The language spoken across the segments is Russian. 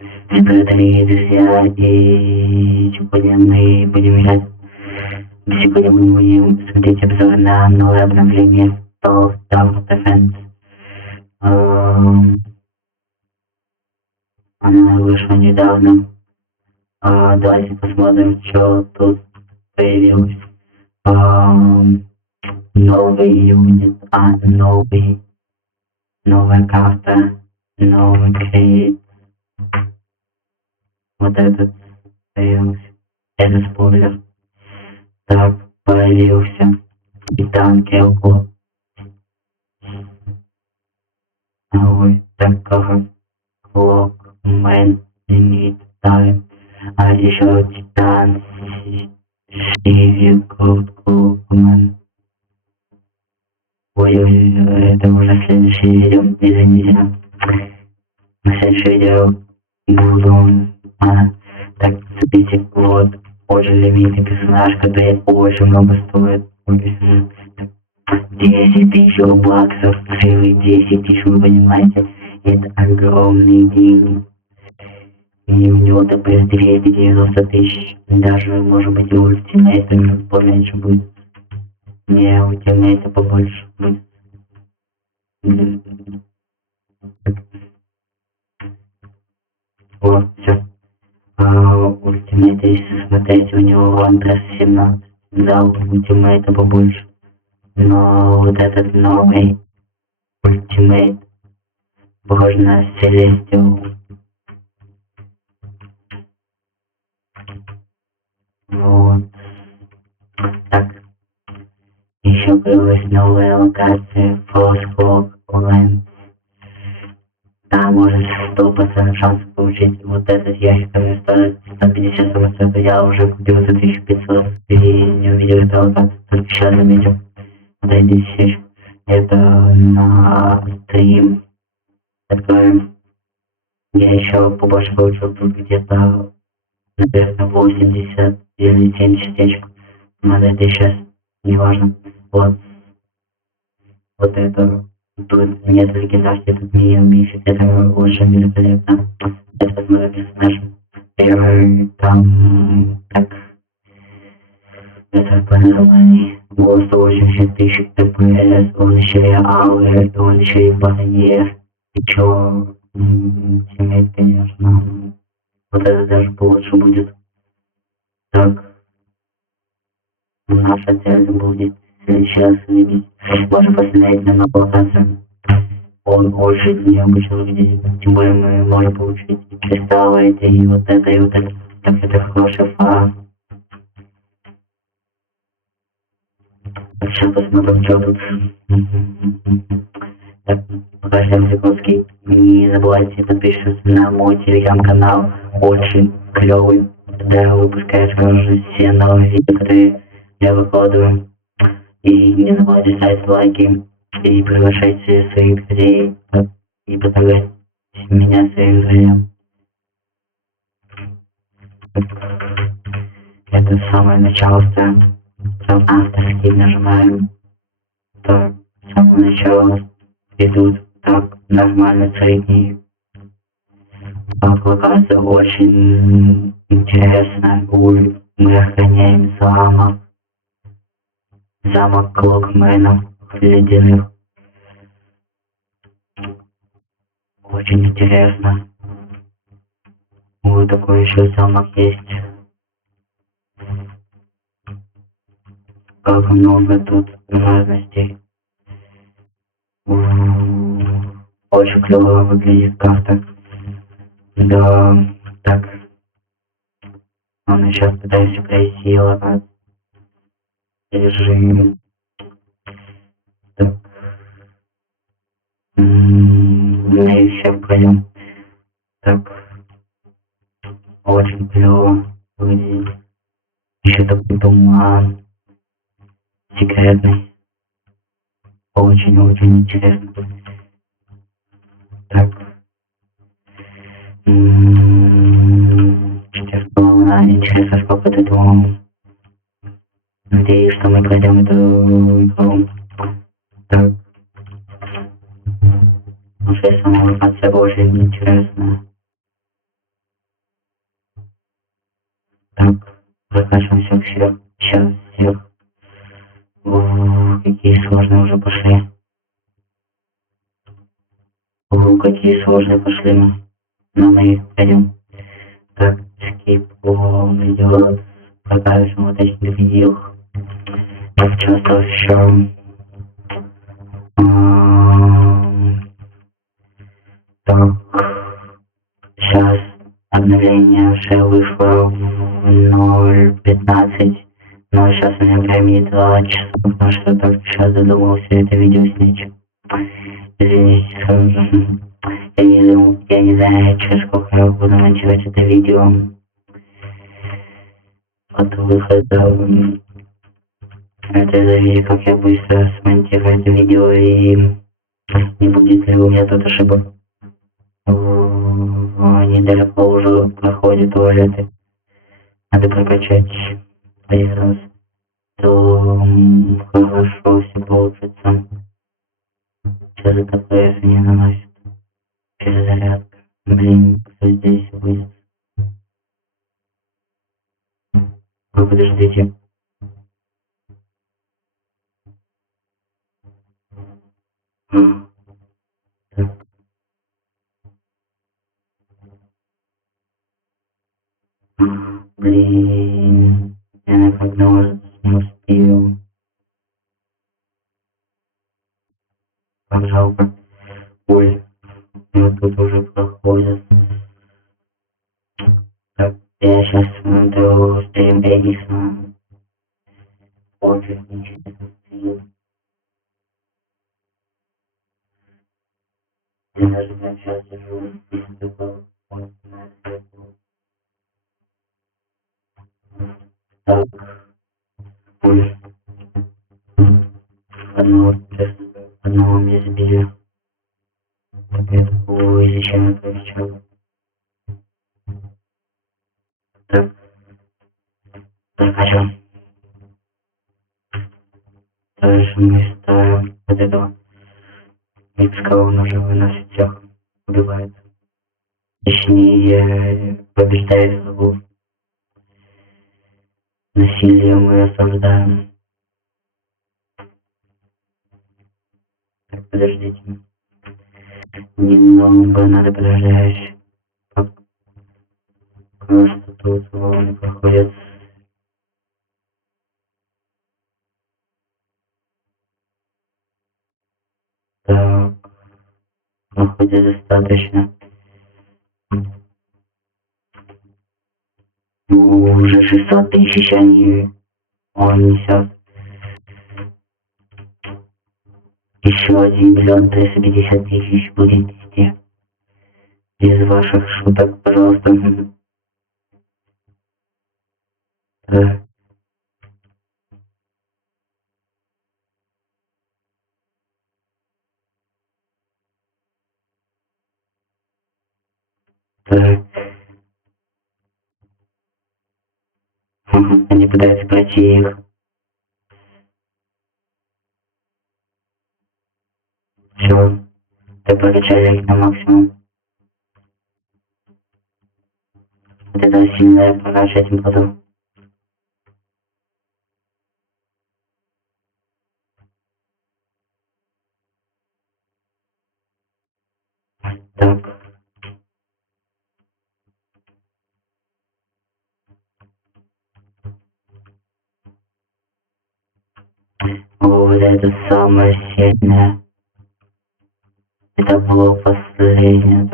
Это дорогие друзья, и сегодня мы будем играть. Сегодня мы будем смотреть обзор на новое обновление Tower Defense. Она вышла недавно. Давайте посмотрим, что тут появилось. Новый юнит, новая карта, новый крейт. Вот этот появился. Это спойлер. Так, появился Титан Келко. Ой, такой Клокмен Лимит Тайм. А еще Титан Стиви Клокмен. Ой, это уже следующее видео, извините. На следующее видео буду... так, смотрите, вот, очень лимитный персонаж, который очень много стоит. 10 тысяч баксов, целых 10 тысяч, вы понимаете? Это огромные деньги. И у него ДПС 290 тысяч. Даже, может быть, и ультимейт у него поменьше будет. Не, ультимейта побольше будет. Вот, все. Ультимейт, если смотреть, у него Вандрес 17. Да, ультимейта побольше. Но вот этот новый ультимейт похож на Селестиал. Вот. Так. Еще появилась новая локация Frostwalk Land. Там может 100% шанс получить вот этот ящик, который стоит 150%. Я уже купил за 1500 и не увидел эту локацию, только сейчас заметил. Вот эти ящик. Это на стрим. Откроем. Я еще побольше получил тут где-то, наверное, 80 или 70 ящиков. Но это сейчас не важно. Вот это. Тут нет легендарки, тут не мифик, это очень великолепно. Сейчас посмотрим персонаж. Первый там, так, это по-нормальней. Голос 180 тысяч ТПС, он еще и ауэр, он еще и барьер. И чё, тиммейт, конечно. Вот это даже получше будет. Так, наша цель будет сейчас видеть. Можно посмотреть на локацию. Он очень необычно выглядит. Тем более мы можем получить кристаллы эти, и вот это, и вот это. Так, это хороший фар. Сейчас посмотрим, что тут. Так, пока ждем секундки. Не забывайте подписываться на мой телеграм-канал. Очень клевый. Туда я выпускаю сразу все новые видео, которые я выкладываю. И не забывайте ставить лайки. И приглашайте своих друзей. И поздравляйте меня своим друзьям. Это самое начало сцены. Авторский нажимаем. Так, с самого начала идут так нормально средние. Так, локация очень интересная. Мы охраняем замок. Замок Клокмена ледяных. Очень интересно. Вот такой еще замок есть. Как много тут разностей. Очень клево выглядит карта. Да, так. Он сейчас пытается пройти локацию. Режим. Так. Мы еще пойдем. Так. Очень клево выглядит. Еще такой туман. Секретный. Очень-очень интересно. Так. Интересно, сколько это думал. Надеюсь, что мы пройдем эту игру. Так. Вообще сама локация очень интересная. Прокачиваем всех. Сейчас всех. Какие сложные уже пошли. Какие сложные пошли мы. Но мы пойдем. Так, скип видео. Прокачиваем вот этих видео. Я участвовал еще. Так, сейчас обновление уже вышло в 0.15, но сейчас у меня времени 2 часа, потому что только сейчас задумался это видео снять. Извините, сразу. Я не знаю, через сколько я буду монтировать это видео от выхода. Это зависит, как я быстро смонтирую это видео и не будет ли у меня тут ошибок. Недалеко уже проходит туалеты. Надо прокачать один раз. То хорошо все получится. Сейчас это ПС не наносит. Перезарядка. Блин, кто здесь будет? Вы подождите. Так. Блин, я например не успел. Как жалко. Ой, вот тут уже проходит. Так, я сейчас смотрю стрим Эдисона. Очень интересный стрим. Я даже сейчас сижу и смотрю. Так, ой. Одного мне забили. Ой, зачем я прокачал? Так, прокачал. Дальше мы ставим вот этого. Ипска он уже выносит всех, убивает. Точнее, побеждает врагов. Насилие мы осуждаем. Так, подождите. Немного надо подождать. Просто тут волны проходят. Так, проходит достаточно. Уже 600 тысяч он несет. Еще 1 миллион 350 тысяч будет нести. Без ваших шуток, пожалуйста. Так. Так. Они пытаются пройти их. Все. Так прокачали их на максимум. Вот это сильно прокачать им потом. Так. Вот это самое сильное. Это было последнее.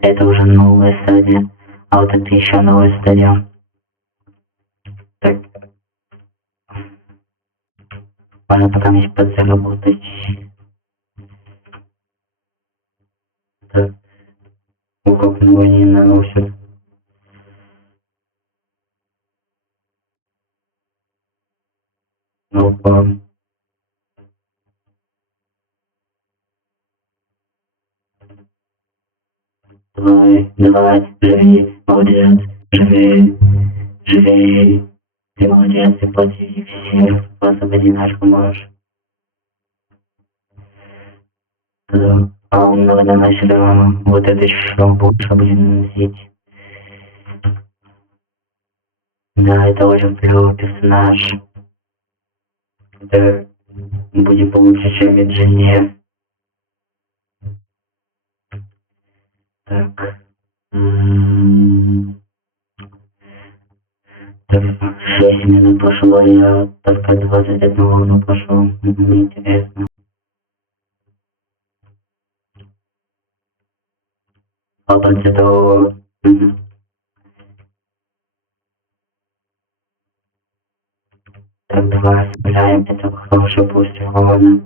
Это уже новая стадия. А вот это еще новая стадия. Так. Можно пока мне подзаработать. Так. Как много не наносят. Опа. Давай, живи, молодец, живи. Ты молодец, ты против всех, освободи наш поможешь. Да. А он много наносит урона. Вот это еще больше, блин, наносить. Да, это уже плюс персонаж. Это будет получше, чем в Virginia. Так. Так, 6 минут пошло, я только 21 волну пошел. Интересно. Потом где-то... Так, давай оставляем, это хороший бустер волны.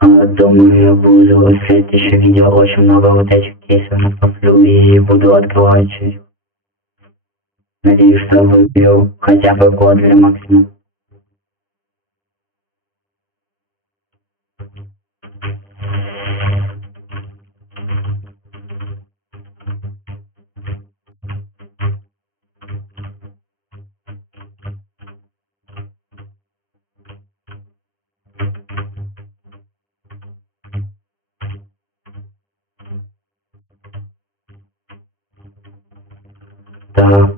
Думаю, я буду в следующем видео очень много вот этих кейсов накоплю и буду открывать их. Надеюсь, что выберу хотя бы год для максимум. Так.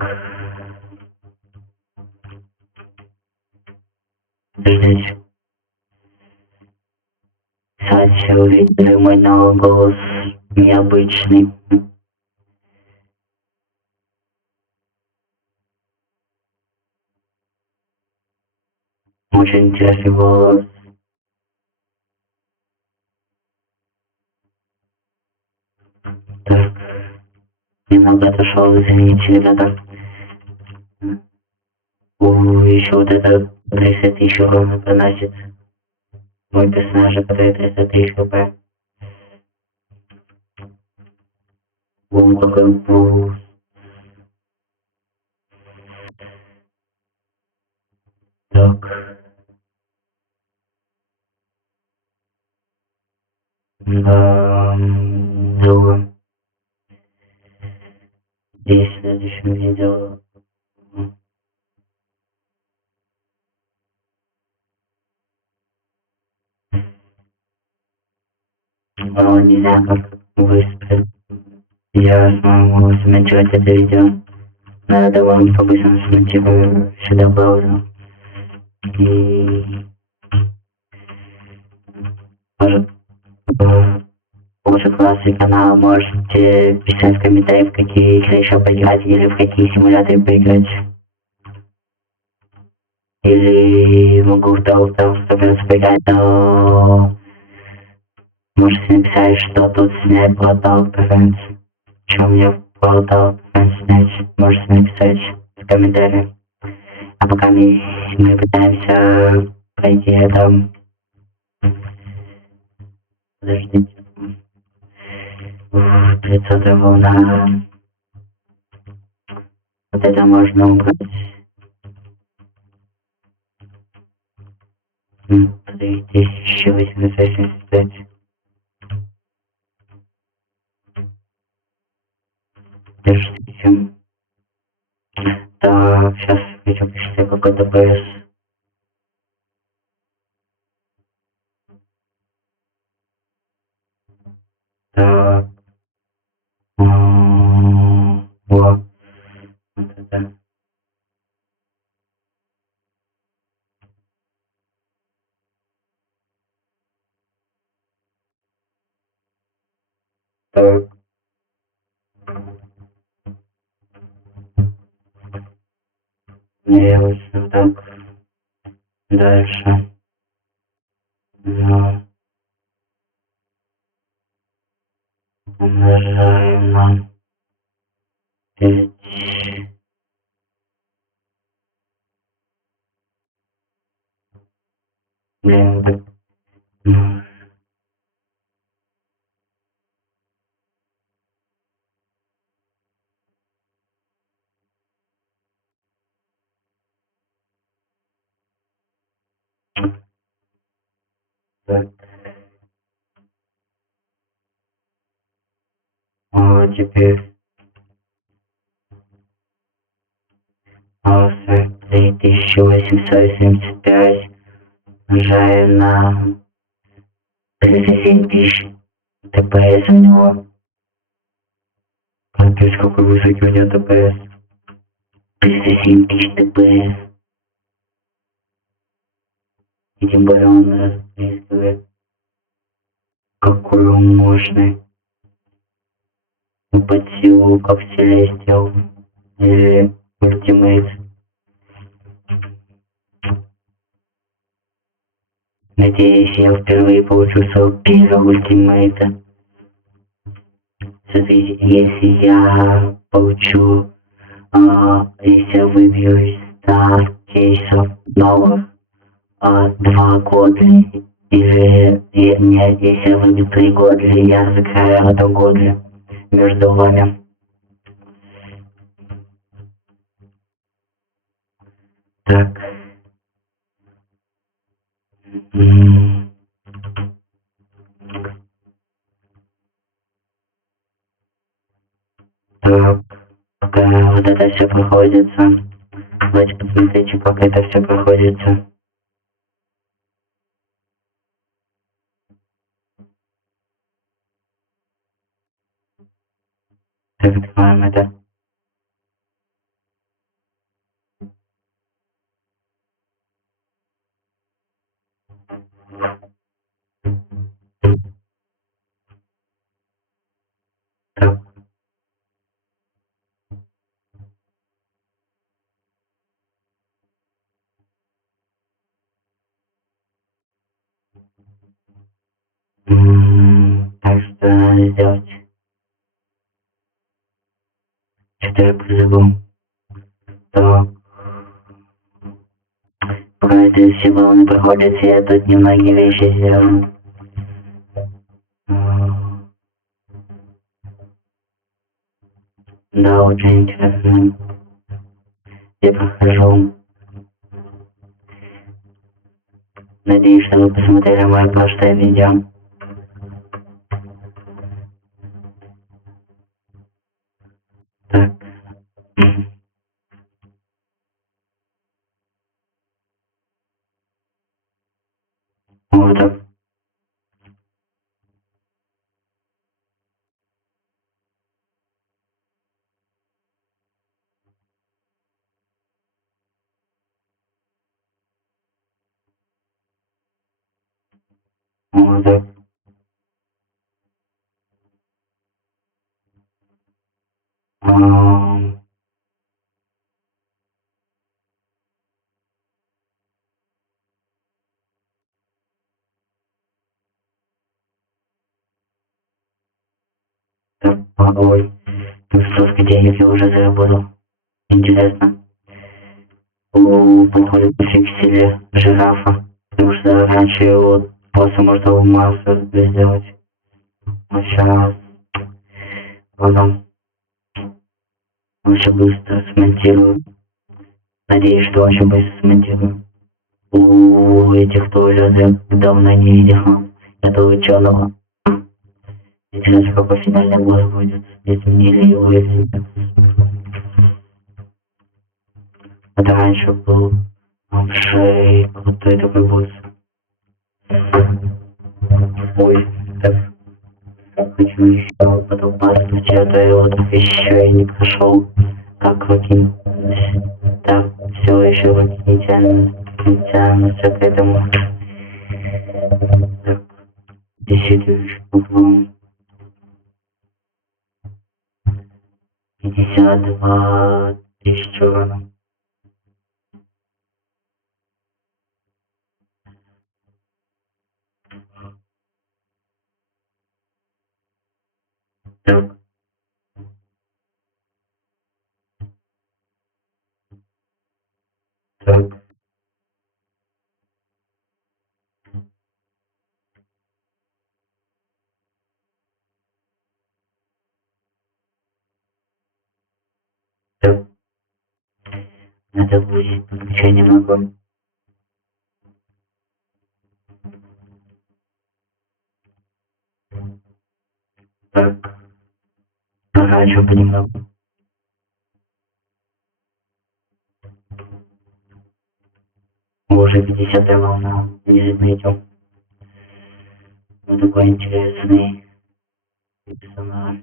Подождите. Кстати, увидели мой новый голос необычный. Очень интересный голос. Так. Немного отошел, извините, ребята. Еще вот это 30 тысяч урона приносит. Мой персонаж, который 30 тысяч хп. Он какой был. Так. Да. Здесь в следующем видео. Но нельзя как выставить. Я смогу смонтировать это видео. Но довольно по-быстрому смонтирую сюда браузер. И... Может, очень классный канал. Можете писать в комментариях, в какие игры еще поиграть или в какие симуляторы поиграть. Или могу в Tower поиграть, но... Можете написать, что тут снять про Tower Defense. Что мне про Tower Defense снять, можете написать в комментариях. А пока мы пытаемся пройти это... Подождите. 30 волна. Вот это можно убрать. 3885. Подождите. Так, сейчас хочу посчитать какой ДПС. Так. Вот. Вот это. Так. Я вот так. Дальше. Но. Умножаем на 5. Блин, так. Так. Теперь 3875 умножаем на 37 тысяч ДПС у него. Капец, какой высокий у него ДПС. 307 тысяч ТП. И тем более он расписывает, какой он мощный. Под силу, как Celestial или Ultimate. Надеюсь, я впервые получу своего первого ультимейта. Если я получу, если я выбью из 100 кейсов новых 2 годли, или нет, если я выбью 3 годли, я разыграю одну годли между вами. Так. Так, пока вот это все проходится. Давайте посмотрите, как это все проходится. Так, откроем это. Так. Так, что надо сделать? Что я позову? Так. Пока это все волны проходят, я тут немногие вещи сделаю. Да, очень интересно. Я прохожу. Надеюсь, что вы посмотрели мое прошлое видео. Так. Вот так. Вот так. Так, ой. Ну сколько денег я уже заработал? Интересно. Походу пофиксили жирафа. Потому что раньше его просто можно было массу сделать. А сейчас потом очень быстро смонтирую. Надеюсь, что очень быстро смонтирую. У этих тоже я давно не видел. Этого ученого. Интересно, какой финальный босс будет. Изменили его или нет. Это раньше был вообще крутой такой босс. Ой, так. Хочу еще потом пасту, а я его так еще и не прошел. Как выкинуть? Так, все еще выкинете. Не тянутся к этому. Так, 10 тысяч попробуем. 52 тысячи урона. Так. Так. Так. Надо будет подключать немного. Так. Прокачиваю понемногу. Уже 50-я волна. Не заметил. Вот такой интересный персонаж.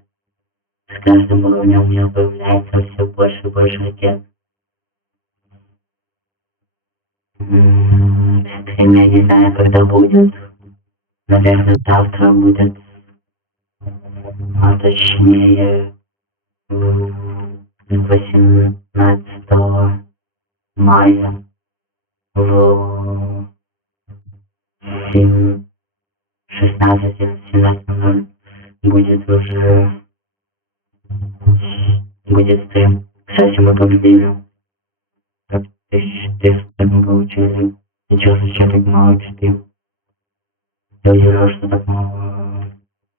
С каждым уровнем у меня появляется все больше и больше ракет. Стрим я не знаю, когда будет. Наверное, завтра будет. А точнее, 18 мая в 16:17 будет стрим. Кстати, мы победили. Так, 1300 мы получили. И чё, зачем так мало XP? Я удивлен, что так мало.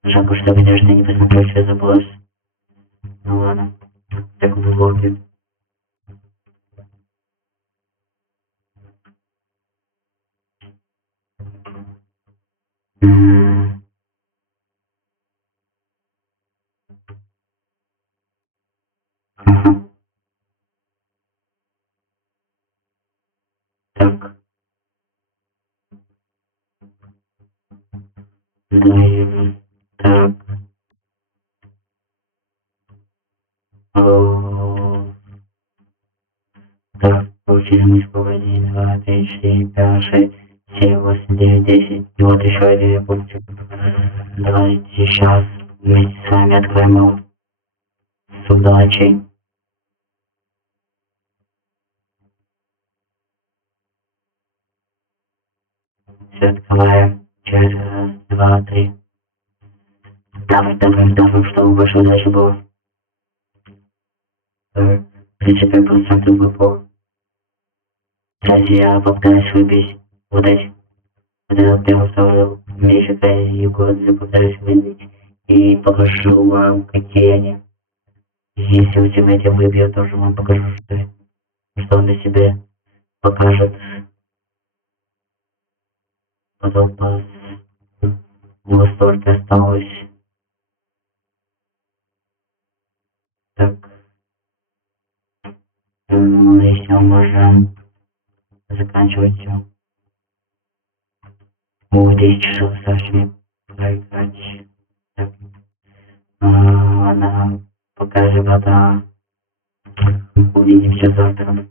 Жалко, что, конечно, не посмотрел, что за босс. Ну ладно. Так в влоге. Ага. Так. Драйв. Так. О, так, получили миску 1, 2, 3, 4, 5, 6, 7, 8, 9, 10. И вот еще один я получил. Давайте сейчас вместе с вами откроем его. Удачи. Все открываем. Через раз, два, три. Давай, чтобы больше удачи было. 35% ГПО. Кстати, я попытаюсь выбить вот эти. Вот этот первый, второй месяц и год попытаюсь выбить. И покажу вам, какие они. Если у тебя эти выбью, я тоже вам покажу, что он на себе покажет. Потом пас. Вот столько осталось. Так. Ну и все, можем заканчивать все. О, 10 часов осталось проиграть. Так. Ладно, пока, ребята. Увидимся завтра.